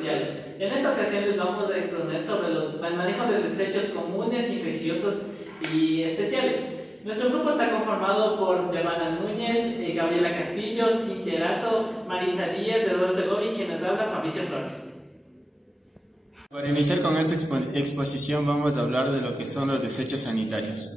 sectoriales. En esta ocasión les vamos a exponer sobre el manejo de desechos comunes, infecciosos y especiales. Nuestro grupo está conformado por Giovanna Núñez, Gabriela Castillo, Cintia Erazo, Marisa Díaz, Eduardo Segovia y quien nos habla, Fabricio Flores. Para iniciar con esta exposición vamos a hablar de lo que son los desechos sanitarios.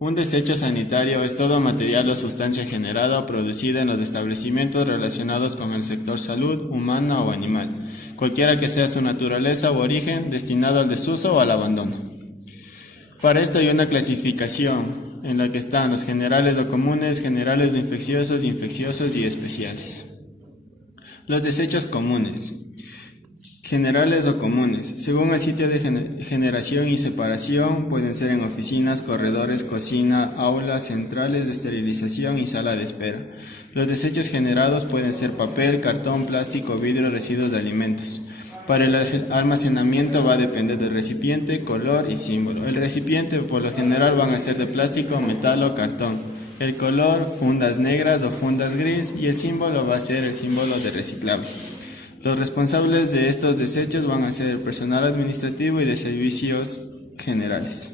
Un desecho sanitario es todo material o sustancia generada o producida en los establecimientos relacionados con el sector salud, humana o animal, cualquiera que sea su naturaleza u origen, destinado al desuso o al abandono. Para esto hay una clasificación en la que están los generales o comunes, generales o infecciosos, infecciosos y especiales. Los desechos comunes. Generales o comunes. Según el sitio de generación y separación, pueden ser en oficinas, corredores, cocina, aulas, centrales de esterilización y sala de espera. Los desechos generados pueden ser papel, cartón, plástico, vidrio, residuos de alimentos. Para el almacenamiento va a depender del recipiente, color y símbolo. El recipiente por lo general van a ser de plástico, metal o cartón. El color, fundas negras o fundas gris, y el símbolo va a ser el símbolo de reciclable. Los responsables de estos desechos van a ser el personal administrativo y de servicios generales.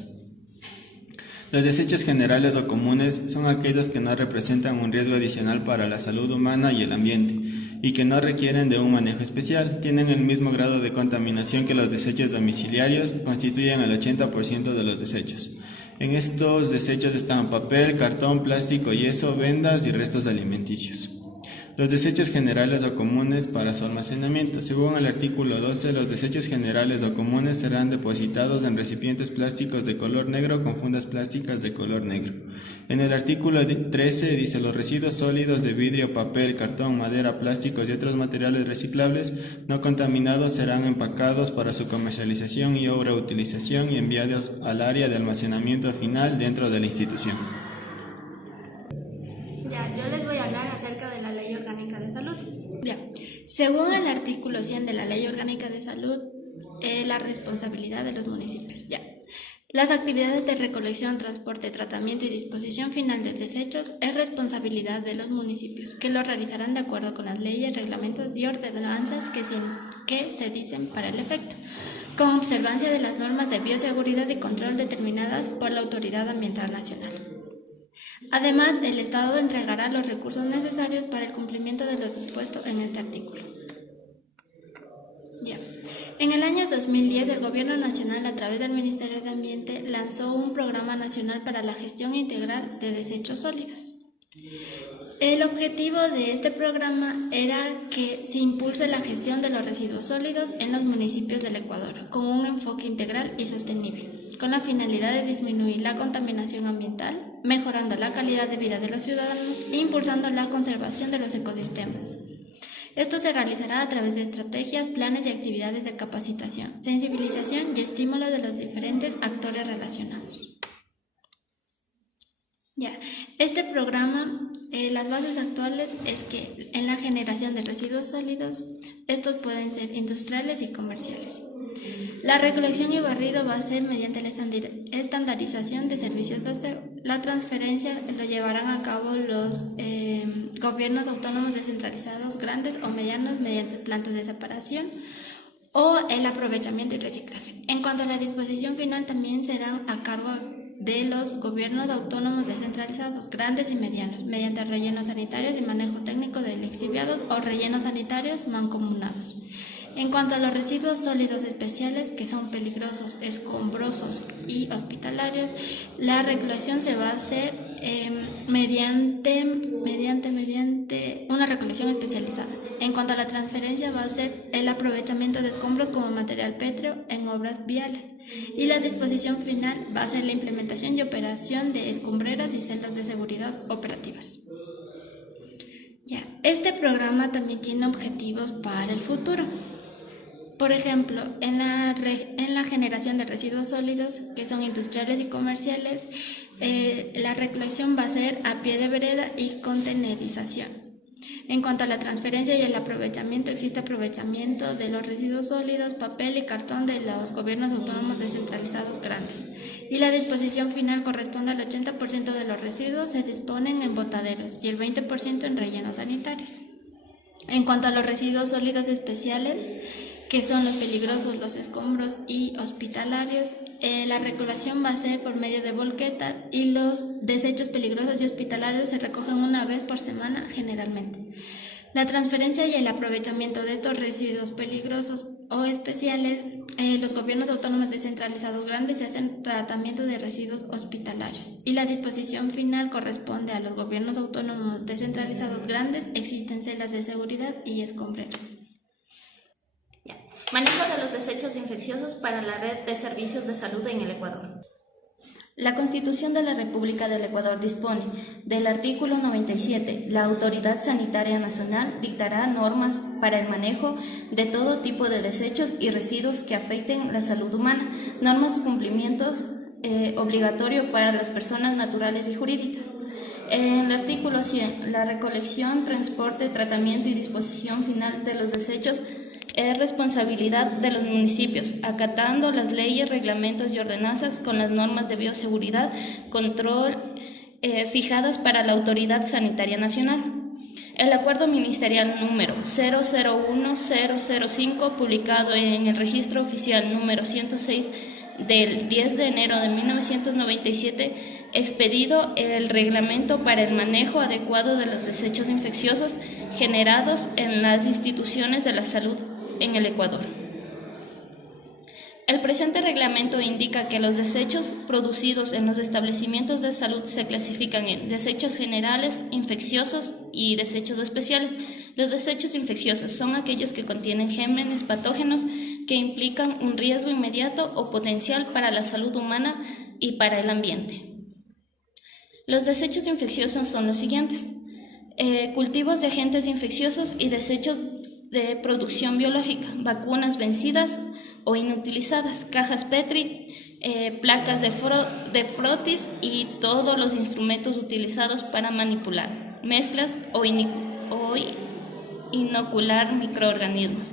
Los desechos generales o comunes son aquellos que no representan un riesgo adicional para la salud humana y el ambiente, y que no requieren de un manejo especial. Tienen el mismo grado de contaminación que los desechos domiciliarios, constituyen el 80% de los desechos. En estos desechos están papel, cartón, plástico, yeso, vendas y restos alimenticios. Los desechos generales o comunes para su almacenamiento. Según el artículo 12, los desechos generales o comunes serán depositados en recipientes plásticos de color negro con fundas plásticas de color negro. En el artículo 13 dice: los residuos sólidos de vidrio, papel, cartón, madera, plásticos y otros materiales reciclables no contaminados serán empacados para su comercialización y o reutilización y enviados al área de almacenamiento final dentro de la institución. Yo les voy a hablar acerca de la Ley Orgánica de Salud. Según el artículo 100 de la Ley Orgánica de Salud, la responsabilidad de los municipios. Las actividades de recolección, transporte, tratamiento y disposición final de desechos es responsabilidad de los municipios, que lo realizarán de acuerdo con las leyes, reglamentos y ordenanzas que se dicen para el efecto, con observancia de las normas de bioseguridad y control determinadas por la Autoridad Ambiental Nacional. Además, el Estado entregará los recursos necesarios para el cumplimiento de lo dispuesto en este artículo. En el año 2010, el Gobierno Nacional, a través del Ministerio de Ambiente, lanzó un Programa Nacional para la Gestión Integral de Desechos Sólidos. El objetivo de este programa era que se impulse la gestión de los residuos sólidos en los municipios del Ecuador, con un enfoque integral y sostenible, con la finalidad de disminuir la contaminación ambiental, mejorando la calidad de vida de los ciudadanos e impulsando la conservación de los ecosistemas. Esto se realizará a través de estrategias, planes y actividades de capacitación, sensibilización y estímulo de los diferentes actores relacionados. Este programa, las bases actuales es que en la generación de residuos sólidos, estos pueden ser industriales y comerciales. La recolección y barrido va a ser mediante la estandarización de servicios de aseo. La transferencia lo llevarán a cabo los gobiernos autónomos descentralizados grandes o medianos mediante plantas de separación o el aprovechamiento y reciclaje. En cuanto a la disposición final, también serán a cargo de los gobiernos autónomos descentralizados grandes y medianos mediante rellenos sanitarios y manejo técnico de lixiviados o rellenos sanitarios mancomunados. En cuanto a los residuos sólidos especiales, que son peligrosos, escombrosos y hospitalarios, la recolección se va a hacer mediante una recolección especializada. En cuanto a la transferencia, va a ser el aprovechamiento de escombros como material pétreo en obras viales. Y la disposición final va a ser la implementación y operación de escombreras y celdas de seguridad operativas. Este programa también tiene objetivos para el futuro. Por ejemplo, en la generación de residuos sólidos, que son industriales y comerciales, la recolección va a ser a pie de vereda y contenerización. En cuanto a la transferencia y el aprovechamiento, existe aprovechamiento de los residuos sólidos, papel y cartón de los gobiernos autónomos descentralizados grandes. Y la disposición final corresponde al 80% de los residuos se disponen en botaderos y el 20% en rellenos sanitarios. En cuanto a los residuos sólidos especiales, que son los peligrosos, los escombros y hospitalarios, la recolección va a ser por medio de volquetas y los desechos peligrosos y hospitalarios se recogen una vez por semana generalmente. La transferencia y el aprovechamiento de estos residuos peligrosos o especiales, los gobiernos autónomos descentralizados grandes se hacen tratamiento de residuos hospitalarios y la disposición final corresponde a los gobiernos autónomos descentralizados grandes. Existen celdas de seguridad y escombreras. Manejo de los desechos infecciosos para la red de servicios de salud en el Ecuador. La Constitución de la República del Ecuador dispone del artículo 97. La Autoridad Sanitaria Nacional dictará normas para el manejo de todo tipo de desechos y residuos que afecten la salud humana, normas cumplimientos obligatorio para las personas naturales y jurídicas. En el artículo 100, la recolección, transporte, tratamiento y disposición final de los desechos es responsabilidad de los municipios, acatando las leyes, reglamentos y ordenanzas con las normas de bioseguridad, control fijadas para la Autoridad Sanitaria Nacional. El acuerdo ministerial número 001005, publicado en el registro oficial número 106 del 10 de enero de 1997, expedido el reglamento para el manejo adecuado de los desechos infecciosos generados en las instituciones de la salud en el Ecuador. El presente reglamento indica que los desechos producidos en los establecimientos de salud se clasifican en desechos generales, infecciosos y desechos especiales. Los desechos infecciosos son aquellos que contienen gérmenes patógenos que implican un riesgo inmediato o potencial para la salud humana y para el ambiente. Los desechos infecciosos son los siguientes: cultivos de agentes infecciosos y desechos de producción biológica, vacunas vencidas o inutilizadas, cajas Petri, placas de frotis y todos los instrumentos utilizados para manipular, mezclas o inocular microorganismos.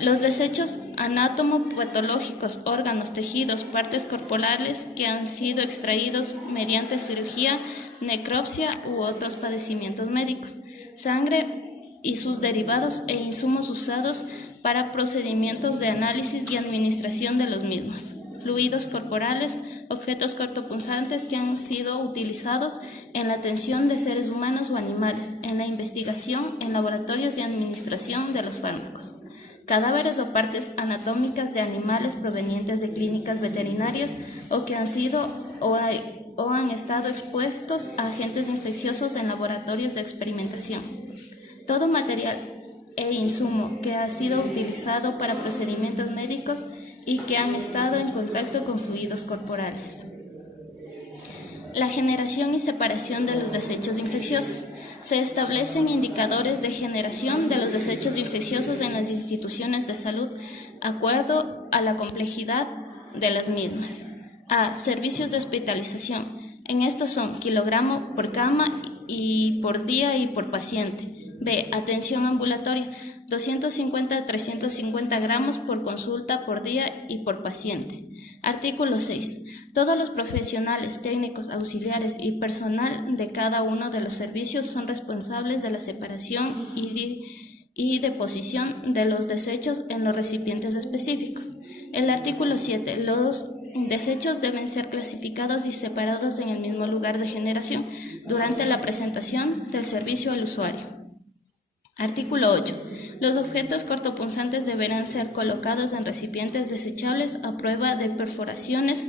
Los desechos anatomopatológicos, órganos, tejidos, partes corporales que han sido extraídos mediante cirugía, necropsia u otros padecimientos médicos, sangre y sus derivados e insumos usados para procedimientos de análisis y administración de los mismos, fluidos corporales, objetos cortopunzantes que han sido utilizados en la atención de seres humanos o animales, en la investigación en laboratorios de administración de los fármacos, cadáveres o partes anatómicas de animales provenientes de clínicas veterinarias o que han sido o han estado expuestos a agentes infecciosos en laboratorios de experimentación. Todo material e insumo que ha sido utilizado para procedimientos médicos y que han estado en contacto con fluidos corporales. La generación y separación de los desechos infecciosos. Se establecen indicadores de generación de los desechos infecciosos en las instituciones de salud, acuerdo a la complejidad de las mismas. A. Servicios de hospitalización. En estos son kilogramo por cama y por día y por paciente. B. Atención ambulatoria, 250 a 350 gramos por consulta por día y por paciente. Artículo 6. Todos los profesionales, técnicos, auxiliares y personal de cada uno de los servicios son responsables de la separación y deposición de los desechos en los recipientes específicos. El artículo 7. Los desechos deben ser clasificados y separados en el mismo lugar de generación durante la presentación del servicio al usuario. Artículo 8. Los objetos cortopunzantes deberán ser colocados en recipientes desechables a prueba de perforaciones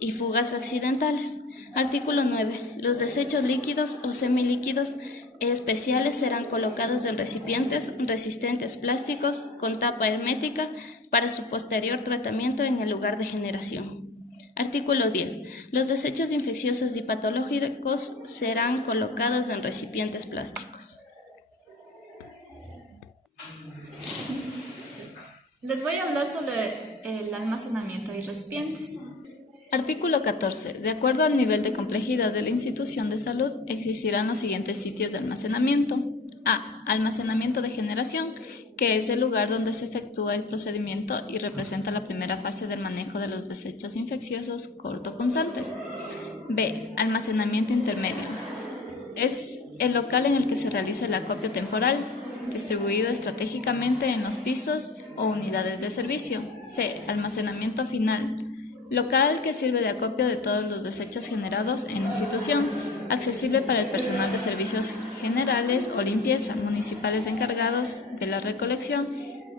y fugas accidentales. Artículo 9. Los desechos líquidos o semilíquidos especiales serán colocados en recipientes resistentes plásticos con tapa hermética para su posterior tratamiento en el lugar de generación. Artículo 10. Los desechos infecciosos y patológicos serán colocados en recipientes plásticos. Les voy a hablar sobre el almacenamiento y recipientes. Artículo 14. De acuerdo al nivel de complejidad de la institución de salud, existirán los siguientes sitios de almacenamiento. A. Almacenamiento de generación, que es el lugar donde se efectúa el procedimiento y representa la primera fase del manejo de los desechos infecciosos cortopunzantes. B. Almacenamiento intermedio. Es el local en el que se realiza el acopio temporal. distribuido estratégicamente en los pisos o unidades de servicio. C. Almacenamiento final, local que sirve de acopio de todos los desechos generados en la institución, accesible para el personal de servicios generales o limpieza, municipales encargados de la recolección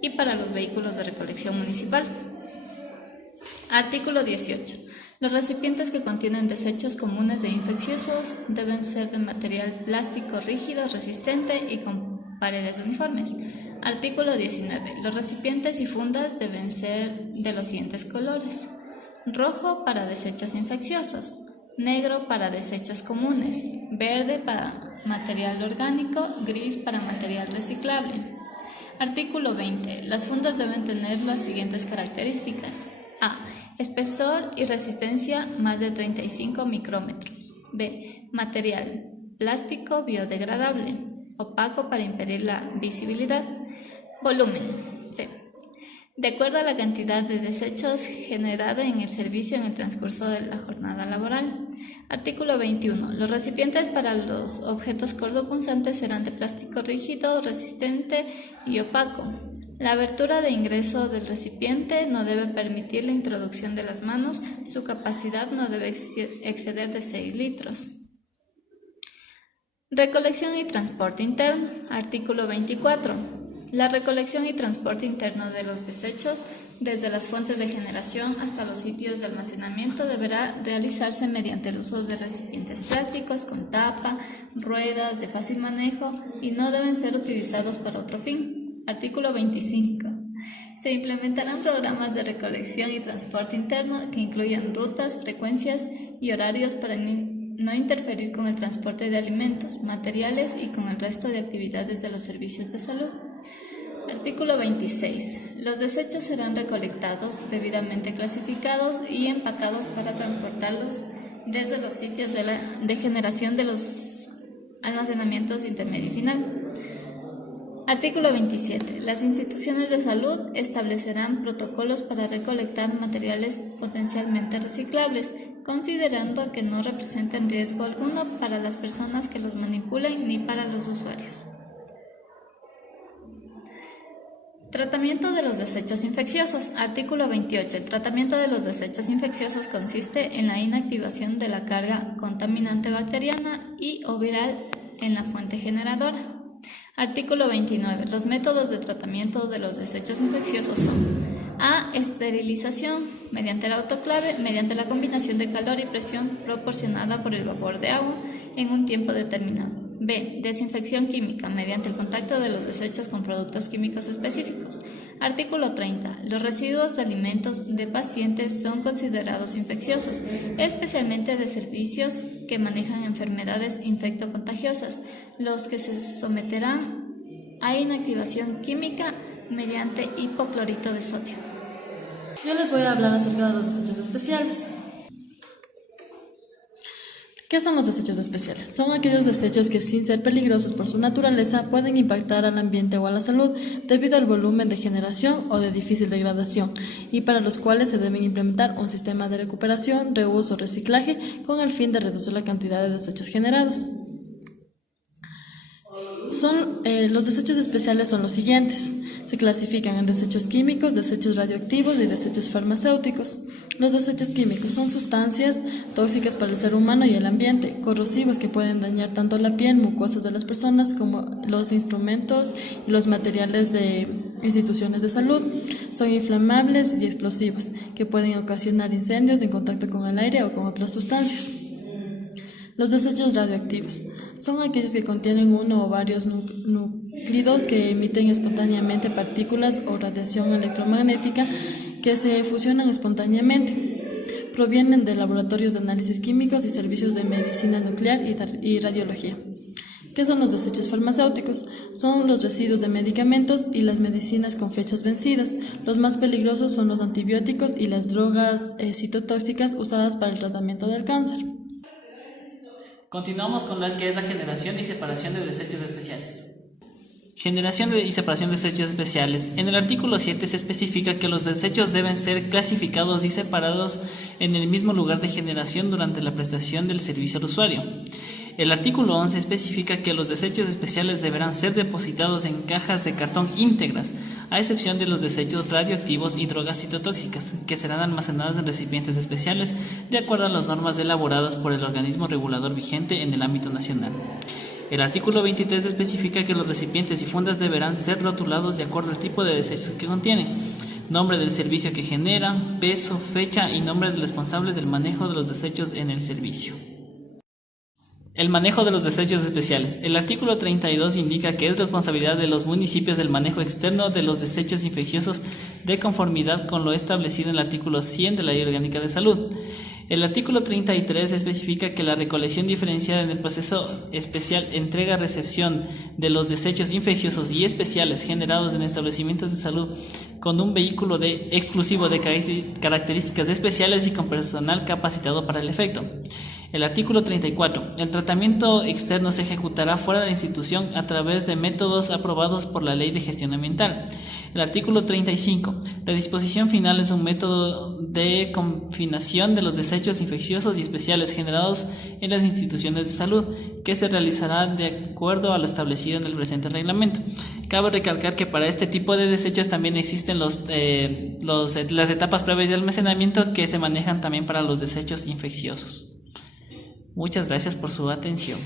y para los vehículos de recolección municipal. Artículo 18. Los recipientes que contienen desechos comunes e infecciosos deben ser de material plástico rígido, resistente y con paredes uniformes. Artículo 19. Los recipientes y fundas deben ser de los siguientes colores: rojo para desechos infecciosos, negro para desechos comunes, verde para material orgánico, gris para material reciclable. Artículo 20. Las fundas deben tener las siguientes características: A. Espesor y resistencia más de 35 micrómetros. B. Material plástico biodegradable, opaco para impedir la visibilidad. Volumen. C. De acuerdo a la cantidad de desechos generada en el servicio en el transcurso de la jornada laboral. Artículo 21. Los recipientes para los objetos cortopunzantes serán de plástico rígido, resistente y opaco. La abertura de ingreso del recipiente no debe permitir la introducción de las manos. Su capacidad no debe exceder de 6 litros. Recolección y transporte interno. Artículo 24. La recolección y transporte interno de los desechos, desde las fuentes de generación hasta los sitios de almacenamiento, deberá realizarse mediante el uso de recipientes plásticos con tapa, ruedas de fácil manejo y no deben ser utilizados para otro fin. Artículo 25. Se implementarán programas de recolección y transporte interno que incluyan rutas, frecuencias y horarios para no interferir con el transporte de alimentos, materiales y con el resto de actividades de los servicios de salud. Artículo 26. Los desechos serán recolectados, debidamente clasificados y empacados para transportarlos desde los sitios de generación de los almacenamientos intermedio y final. Artículo 27. Las instituciones de salud establecerán protocolos para recolectar materiales potencialmente reciclables, considerando que no representen riesgo alguno para las personas que los manipulen ni para los usuarios. Tratamiento de los desechos infecciosos. Artículo 28. El tratamiento de los desechos infecciosos consiste en la inactivación de la carga contaminante bacteriana y o viral en la fuente generadora. Artículo 29. Los métodos de tratamiento de los desechos infecciosos son: A. Esterilización mediante el autoclave, mediante la combinación de calor y presión proporcionada por el vapor de agua en un tiempo determinado. B. Desinfección química mediante el contacto de los desechos con productos químicos específicos. Artículo 30. Los residuos de alimentos de pacientes son considerados infecciosos, especialmente de servicios que manejan enfermedades infectocontagiosas, los que se someterán a inactivación química mediante hipoclorito de sodio. Yo les voy a hablar acerca de los desechos especiales. ¿Qué son los desechos especiales? Son aquellos desechos que, sin ser peligrosos por su naturaleza, pueden impactar al ambiente o a la salud debido al volumen de generación o de difícil degradación, y para los cuales se deben implementar un sistema de recuperación, reuso o reciclaje con el fin de reducir la cantidad de desechos generados. Los desechos especiales son los siguientes. Se clasifican en desechos químicos, desechos radioactivos y desechos farmacéuticos. Los desechos químicos son sustancias tóxicas para el ser humano y el ambiente, corrosivos que pueden dañar tanto la piel, mucosas de las personas, como los instrumentos y los materiales de instituciones de salud. Son inflamables y explosivos, que pueden ocasionar incendios en contacto con el aire o con otras sustancias. Los desechos radioactivos son aquellos que contienen uno o varios núclidos que emiten espontáneamente partículas o radiación electromagnética que se fusionan espontáneamente. Provienen de laboratorios de análisis químicos y servicios de medicina nuclear y radiología. ¿Qué son los desechos farmacéuticos? Son los residuos de medicamentos y las medicinas con fechas vencidas. Los más peligrosos son los antibióticos y las drogas citotóxicas usadas para el tratamiento del cáncer. Continuamos con lo que es la generación y separación de desechos especiales. Generación y separación de desechos especiales. En el artículo 7 se especifica que los desechos deben ser clasificados y separados en el mismo lugar de generación durante la prestación del servicio al usuario. El artículo 11 especifica que los desechos especiales deberán ser depositados en cajas de cartón íntegras, a excepción de los desechos radioactivos y drogas citotóxicas, que serán almacenados en recipientes especiales de acuerdo a las normas elaboradas por el organismo regulador vigente en el ámbito nacional. El artículo 23 especifica que los recipientes y fundas deberán ser rotulados de acuerdo al tipo de desechos que contienen, nombre del servicio que genera, peso, fecha y nombre del responsable del manejo de los desechos en el servicio. El manejo de los desechos especiales. El artículo 32 indica que es responsabilidad de los municipios el manejo externo de los desechos infecciosos de conformidad con lo establecido en el artículo 100 de la Ley Orgánica de Salud. El artículo 33 especifica que la recolección diferenciada en el proceso especial entrega-recepción de los desechos infecciosos y especiales generados en establecimientos de salud con un vehículo exclusivo de características especiales y con personal capacitado para el efecto. El artículo 34. El tratamiento externo se ejecutará fuera de la institución a través de métodos aprobados por la Ley de Gestión Ambiental. El artículo 35. La disposición final es un método de confinación de los desechos infecciosos y especiales generados en las instituciones de salud, que se realizará de acuerdo a lo establecido en el presente reglamento. Cabe recalcar que para este tipo de desechos también existen las etapas previas de almacenamiento que se manejan también para los desechos infecciosos. Muchas gracias por su atención.